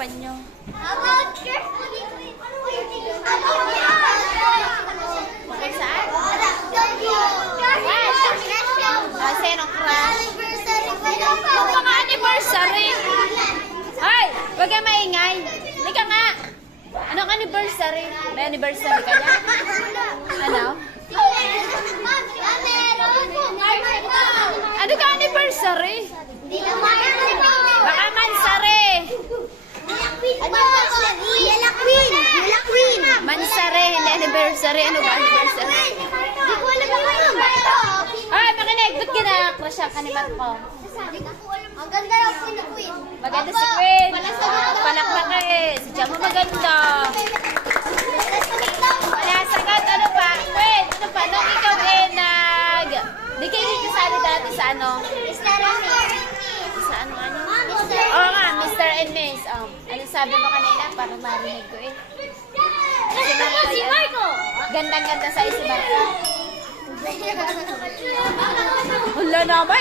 usapan nyo? About your... Saan? Crush. Sinong crush? Anniversary. Yung mga anniversary. Ay! Huwag kang maingay. Hindi ka nga. Anong anniversary? May anniversary ka niya? Ano? Ano ka anniversary? Baka mansari. Yellow Queen. Mansari, hindi anniversary. Ano ba anniversary? Hindi ko alam ang Ay, makinig. Ba't kina-crush ang kanimat ko? Ang ganda ng Queen. Maganda si Queen. Palakpak eh. Si Jamo maganda. Wala sagot. Ano pa? Queen, ano pa? Nung ikaw eh di kayo kasali dati sa ano? Sa ano? Oo nga, Mr. and Miss. Ano sabi mo kanina? Parang marinig ko eh. Si Marco. Gandang-ganda sa si Marco. Wala naman.